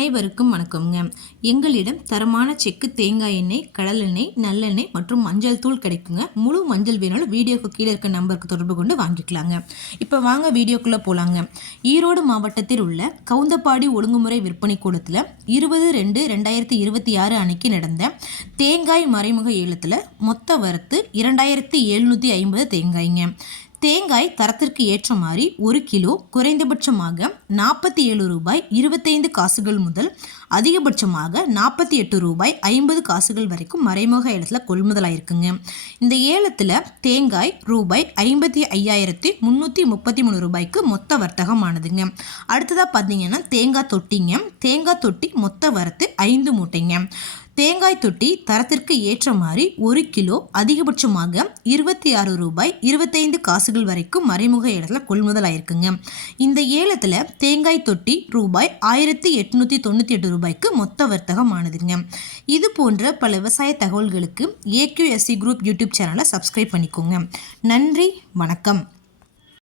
அனைவருக்கும் வணக்கம்ங்க. எங்களிடம் தரமான செக்கு தேங்காய் எண்ணெய், கடலெண்ணெய், நல்லெண்ணெய் மற்றும் மஞ்சள் தூள் கிடைக்குங்க. முழு மஞ்சள் வேணாலும் வீடியோக்கு கீழே இருக்க நம்பருக்கு தொடர்பு கொண்டு வாங்கிக்கலாங்க. இப்போ வாங்க வீடியோக்குள்ளே போகலாங்க. ஈரோடு மாவட்டத்தில் உள்ள கவுந்தப்பாடி ஒழுங்குமுறை விற்பனை கூடத்தில் 20/2/2026 அன்னைக்கு நடந்த தேங்காய் மறைமுக ஏலத்தில் மொத்த வரத்து 2750 தேங்காய்ங்க. தேங்காய் தரத்திற்கு ஏற்ற மாதிரி 1 கிலோ குறைந்தபட்சமாக 47 ரூபாய் 25 காசுகள் முதல் அதிகபட்சமாக 48 ரூபாய் 50 காசுகள் வரைக்கும் மறைமுக ஏலத்தில் கொள்முதலாயிருக்குங்க. இந்த ஏலத்தில் தேங்காய் ரூபாய் 55,333 ரூபாய்க்கு மொத்த வர்த்தகமானதுங்க. அடுத்ததாக பார்த்தீங்கன்னா தேங்காய் தொட்டிங்க. தேங்காய் தொட்டி மொத்த வரத்து 5 மூட்டைங்க. தேங்காய் தொட்டி தரத்திற்கு ஏற்ற மாதிரி 1 கிலோ அதிகபட்சமாக 26 ரூபாய் 25 காசுகள் வரைக்கும் மறைமுக ஏலத்தில் கொள்முதலாயிருக்குங்க. இந்த ஏலத்தில் தேங்காய் தொட்டி ரூபாய் 1898 ரூபாய்க்கு மொத்த வர்த்தகமானதுங்க. இது போன்ற பல விவசாய தகவல்களுக்கு AQSC குரூப் யூடியூப் சேனலை சப்ஸ்கிரைப் பண்ணிக்கோங்க. நன்றி, வணக்கம்.